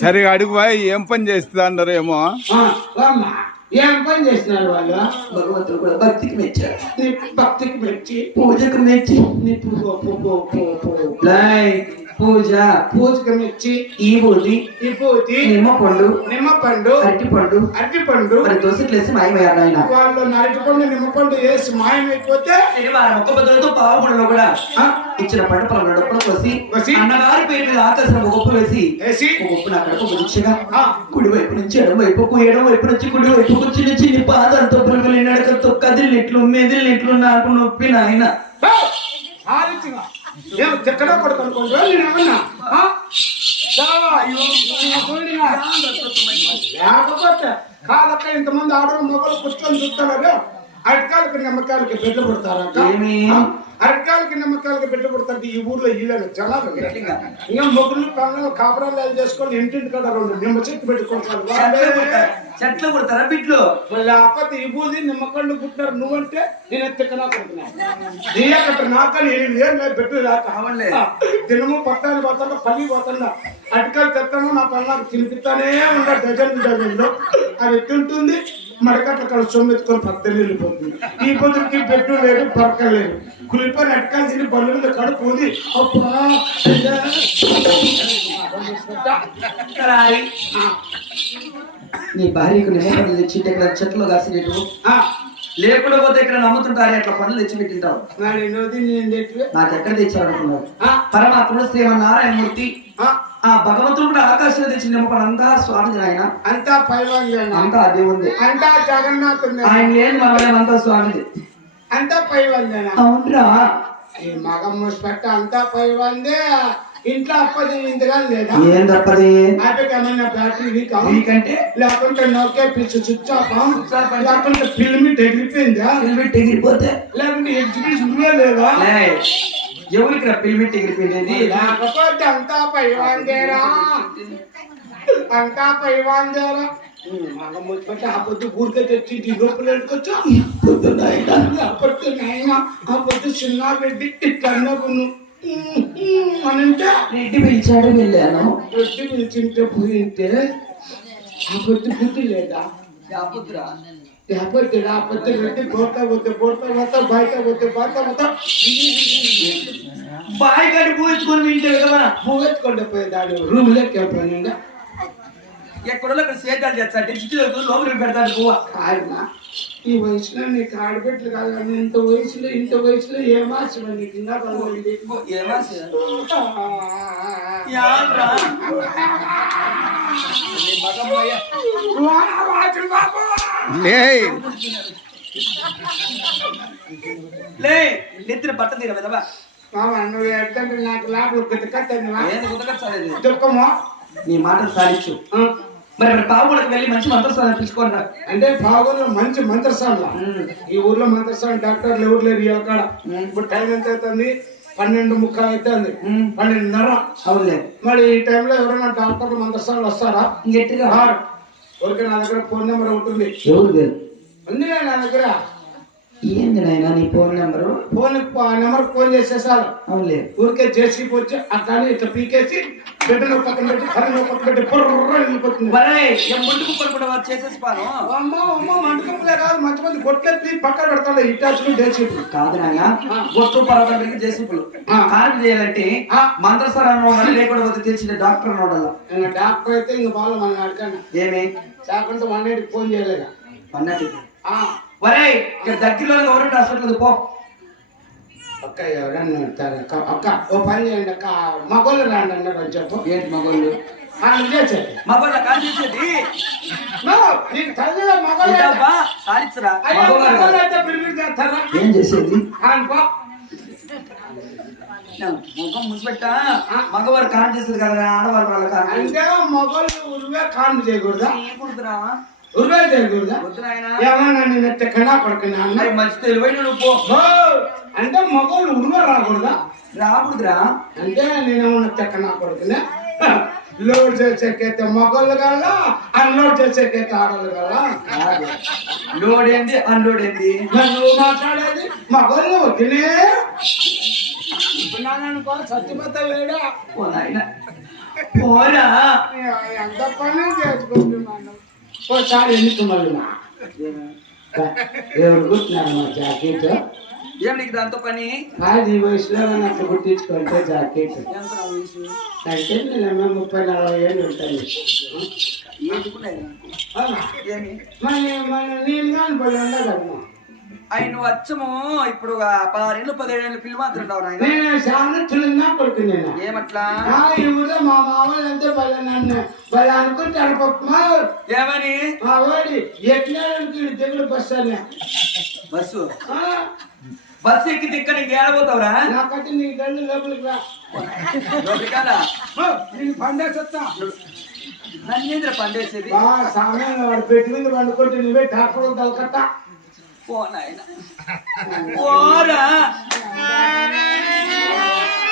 సరిగా అడుగు ఏం పని చేస్తా అన్నారు ఏమో. ఏం పని చేసినారు వాళ్ళు? భగవంతుడు కూడా భక్తికి మెచ్చాడు. నీ భక్తికి మెచ్చి పూజకు మెచ్చి పూజకు మెచ్చి ఈ బూది నిమ్మపండు అరటిపండు మరి దోశట్లేసి మాయమయ్యారు ఆయన. వాళ్ళు అరటిపండు నిమ్మపండు వేసి మాయమైపోతే ఒక్క బదులతో పావులో కూడా ఇచ్చిన పంట పొలం డబ్బులు కోసి అన్నగారి పేరు మీద ఆకాశం ఒక గొప్ప వేసి ఒక గొప్ప నా కడుపు దీక్షగా కుడి వైపు నుంచి ఎడమ వైపు నుంచి కుడి వైపు నుంచి నీ పాదాలతో పురుగులు నడకలతో కదిలినట్లు మెదిలినట్లు నాకు నొప్పి నాయన. చెక్కడా కొడుకోనుకోండి లేకపోతే కాలక్క ఇంతమంది ఆడవాళ్ళు మొగలు కూర్చొని చూస్తున్నారు. అరటికాయలకి నిమ్మకాయలకి బిడ్డ పుడతారా? అరటికాయలకి నిమ్మకాయలకి బిడ్డ పుడతాంటే ఈ ఊర్లో ఇల్లు జనాలు ఇంకా మొగ్గులు పనులు కాపురాలు చేసుకొని ఇంటింటి కదా 2 నిమ్మ చెట్టు పెట్టుకుంటారు. చెట్లు పుడతారా బిడ్లు? లేకపోతే ఈ బూది నిమ్మకాయలు పుట్టినారు. నువ్వంటే నేను ఎత్తుకనా కొడుతున్నా నాకని 8 ఏళ్ళు పెట్టు కావాలి. దినము పట్టాన్ని పోతాను పల్లి పోతున్నా అరటికాయలు తెస్తాను నా పనులకు తినిపిస్తానే ఉంటా డజన్లో అది తింటుంది. మడకట్ల కాడ సొమ్మెత్తుకొని పద్దెలు వెళ్ళిపోతుంది. ఈ పొద్దుకి పెట్టు లేదు పరకలేదు కులిపోయిన అటకాలు తిని బళ్ళు మీద కడుపు ఉంది. నీ భార్యకు నిమ్మపండ్లు తెచ్చి ఇక్కడ చెట్లు కాసినట్టు లేకుండా పోతే ఇక్కడ నమ్ముతుంటారు అట్లా పనులు తెచ్చి పెట్టింటావు. నాకు ఎక్కడ తెచ్చావు అనుకున్నావు? పరమాత్ముడు శ్రీమన్నారాయణమూర్తి ఆ భగవంతుడు కూడా ఆకాశంలో తెచ్చిన నిమ్మపండు అంతా స్వామిది ఆయన. అంతా పైవాంది అంతా అదే ఉంది. అంతా జగన్నాథుడు ఆయన లేని మనం అంతా స్వామిది. అంతా పైవాంది. అవునరా ఈ మగ మూసిపెట్ట అంతా పైవాందే. ఇంట్లో అప్పది ఇంతగా లేదా? ఏం తప్పది? ఏమైనా బ్యాటరీ వీక్ అంటే లేకుంటే నోకే పిచ్చి స్విచ్ ఆఫ్ లేకుంటే ఫిల్మిట్ ఎగిరిపోయిందా? ఫిల్మిట్ ఎగిరిపోతే లేకుంటే ఎగ్జిబిషన్ లేదా? ఎవరికి ఫిల్మిట్ ఎగిరిపోయింది? లేకపోతే అంతా పైవాందేరా అంతా పైవాందేరా. మగ మూసిపెట్ట ఆ పొద్దు ఊరికే తెచ్చి దిగొప్పులు ఎడుకొచ్చు. అప్పటి నాయన ఆ పొద్దు చిన్న రెడ్డి ఇట్లా అన్నప్పుడు అనంటే రెడ్డి పిలిచాడు వెళ్ళాను. రెడ్డి పిలిచింటే పోయింటే ఆ పొద్దు బుద్ధి లేదా? లేకపోతే లేకపోతే రెడ్డి పోతా బయట పోతే బాయ్ కట్టి పూయించుకొని వింటే కదా పూయించుకుంటే పోయేదాడు రూమ్ లెక్క ఎక్కడో అక్కడ సేద్యాలు చేస్తాడు లోపలికి పెడతాడు పువ్వ. ఈ వయసులో నీకు ఆడబిడ్డలు కాదు కానీ ఇంత వయసులో ఏ మాసం నీకు ఇంకా నెత్తిన బట్ట తీర విధవా నువ్వు ఎట్టంటే నాకు లోపల దుఃఖమో నీ మాటలు సాధించు. మరి పావులకు వెళ్ళి మంచి మంత్రస్థానం పిలుచుకోండి. అంటే పావులో మంచి మంత్రస్థానం. ఈ ఊర్లో మంత్రస్థానం డాక్టర్లు ఎవరు లేరు. ఇవాళ కాడ ఇప్పుడు టైం ఎంత అవుతుంది? 12:30 అవుతుంది. 12:30. అవునులే. మరి ఈ టైంలో ఎవరైనా డాక్టర్లు మంత్రస్థానాలు వస్తారా? గట్టిగా ఊరికే నా దగ్గర ఫోన్ నెంబర్ ఉంటుంది. ఉంది నా దగ్గర. ఏంది నాయన నీ ఫోన్ నెంబరు? నెంబర్ ఫోన్ చేసేసారు. అవునులే. ఊరికే జేసీపీ వచ్చి అట్లా ఇట్లా పీకేసి బిడ్డను పక్కన పెట్టి కర్రను పక్కన పెట్టి వెళ్ళిపోతుంది. మండుకుంపులే కాదు మంచి మంది గొట్లెత్తి పక్కన పెడతాడు. ఇటాచులు జేసీపీ కాదు నాయన. గొట్టు పరపడికి జేసీపీలు కార్యం చేయాలంటే మంత్రసారం లేకుండా తెలిసిన డాక్టర్ అన్నోడల్లా. డాక్టర్ అయితే ఇంక బాగా మనం అడగండి ఏమి కాకుండా 180కి ఫోన్ చేయలేదా? 180. వరే ఇక్కడ దగ్గరలో గవర్నమెంట్ హాస్పిటల్ పో. అక్క ఎవరన్నా అక్క ఓ పని చేయండి అక్క మగోళ్ళు రాండి అన్నారు అని చెప్పు. ఏంటి మగోళ్ళు? చేసేది మగోళ్ళ కాదు చేసేది. ఏం చేసేది? ముఖం ముసిపెట్ట మగవారు కాన్ చేసేది కదా ఆడవారు వాళ్ళ కాన్. అంటే మగోళ్ళు ఉరువే కాన్ చేయకూడదా? ఏమడుతున్నా ఉరువే చేయకూడదా? ఏమన్నా నేను కన్నా కొడుకున్నా మంచి తెలివైన నువ్వు అంటే మగోళ్ళు ఉరువే రాకూడదా? రాకూడదురా. అంటే నేనేమన్నా తెక్కనా కొడుకునే లోడ్ చేసేకైతే మగోళ్ళు కల్లా అన్లోడ్ చేసేకైతే ఆడోళ్ళు కల్లా లోడ్ ఏంది అన్లోడ్ ఏంది నువ్వు మాట్లాడేది మగోళ్ళు వద్దునే అనుకో సత్యమత లేడా ఓ నాయన పోరా ఎంత పని చేసుకుంటున్నాను ఓసారి ఎన్నికమల్లి ఎవరు కుట్టినారు మా జాకెట్ ఏం నీకు దాంతో పని కాదు ఈ వయసులో నాకు కుట్టించుకుంటే జాకెట్ ఎంత నా వయసు అంటే నేను 30-40 ఏళ్ళు ఉంటాను ఏంటుకున్నాయి ఏమి మన నేను కానీ పడి ఉండగలను ఆయన నువ్వు వచ్చము ఇప్పుడు 16 ఏళ్ళు 17 ఏళ్ళు పిల్లలు మాత్రం ఉండవు నాయన నేను చాలా చిన్న కొడుకు నేను ఏమట్లా ఈ ఊళ్ళో మా మామూలు అంతే బల్ల నన్ను బల్ల అనుకుంటాను పప్పమా ఏమని మా వాడి ఎట్లా దిగుడు బస్సు అని బస్సు బస్సు ఎక్కి తిక్క నీకు ఏడబోతావురా నాకంటే నీ గండు లోపలికి రా లోపలికాలా నేను పండేస్తా నన్నేంద్ర పండేసేది సమయం వాడు పెట్టి మీద పండుకుంటే నువ్వే డాక్టర్ కలకత్తా పో నాయన పోరా